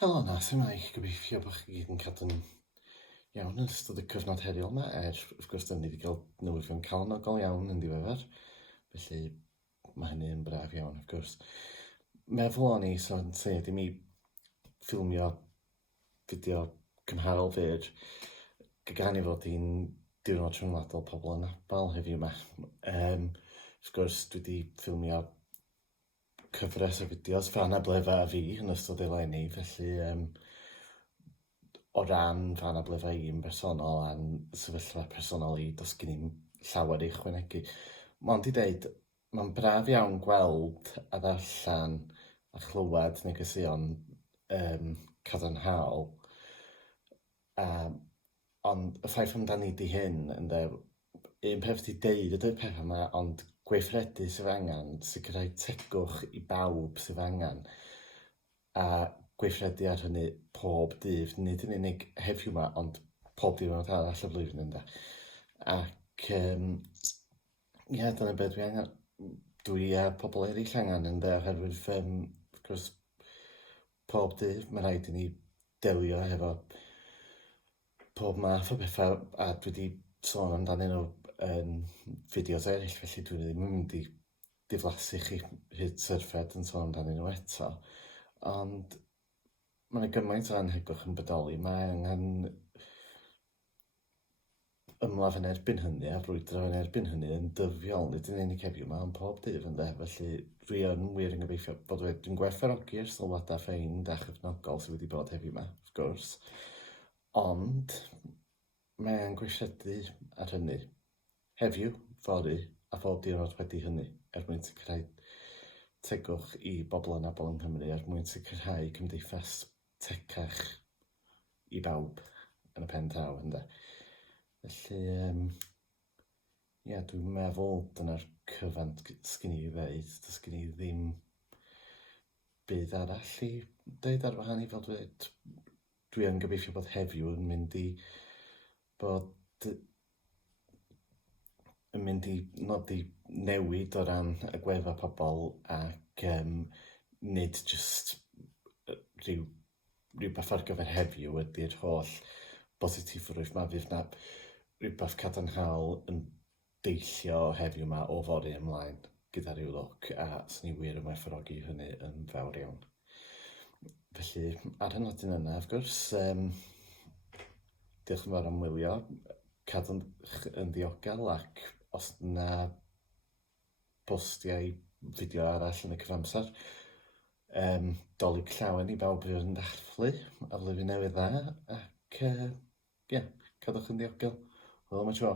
Helo na, sy'n mai gobeithio bod chi gyd yn cadw'n iawn yn ystod y cyfnod heriol yma, wrth gwrs da ni wedi cael newyddion calonogol iawn yn ddiweddar, felly mae hynny yn braf iawn, wrth gwrs. Meddwl o'n i, so'n syniad i mi ffilmio fideo cymharol fyr gygan i fod i'n diwrnod rhyngwladol pobl yn Anabl heddiw yma. Wrth gwrs, dwi wedi ffilmio cyfres o fideos fy Anabl a fi yn ystod eleni, felly o ran fy Anabl i'n bersonol a'n sefyllfa personol i, dos gen i'n llawer i ychwanegu. Mond i ddeud, mae'n braf iawn gweld a ddarllen a chlywed negeseuon cadarnhaol. Ond y ffaith amdani di hyn, ynde, un peth di deud ydy'r peth yma, ond gweithredu sydd angen, sicrhau tegwch i bawb sydd angen, a gweithredu ar hynny pob dydd, nid yn unig heddiw yma, ond pob diwrnod arall y flwyddyn ynde. Ac dyna beth dwi angen, dwi a pobl eraill angen ynde, oherwydd wrth gwrs pob dydd mae rhaid i ni delio hefo pob math o bethau, a dwi wedi sôn amdanyn nhw yn fideos eraill, felly dwi ddim yn mynd i diflasu chi hyd syrffed yn sôn amdanyn nhw eto. Ond mae'n gymaint o anhegwch yn bodoli, mae angen ymladd yn erbyn hynny a frwydro yn erbyn hynny yn dyddiol, nid yn unig heddiw yma, ond pob dydd ynde, felly dwi yn wir yn gobeithio bod dwi'n gwerthfawrogi'r sylwadau ffeind a chefnogol sydd wedi bod heddiw yma, wrth gwrs, ond mae'n gweithredu ar hynny heddiw, fory a phob diwrnod wedi hynny mwyn sicrhau tegwch i bobl yn Anabl yng Nghymru, mwyn sicrhau cymdeithas tecach i bawb yn y pen draw ynde. Felly, dwi'n meddwl dyna'r cyfan sgyn i ddeud. Does gen i ddim byd arall i ddeud ar wahân i fel dweud. Dwi yn gobeithio bod heddiw yn mynd i nodi newid o ran y gwedda pobl ac nid jyst rhywbeth ar gyfer heddiw ydy'r holl bositifrwydd yma. Fydd na rhywbeth cadarnhaol yn deillio heddiw yma o fory ymlaen gyda ryw lwc, a swn i wir yn werthfawrogi hynny yn fawr iawn. Felly, ar y nodyn yna, wrth gwrs, diolch yn fawr am wylio, cadw'n ddiogel, ac os yna postiau fideo arall yn y cyfamser, dolyg llawen i bawb fydd yn dathlu a flwyddyn newydd dda, ac cadwch yn ddiogel. Hwyl am y tro.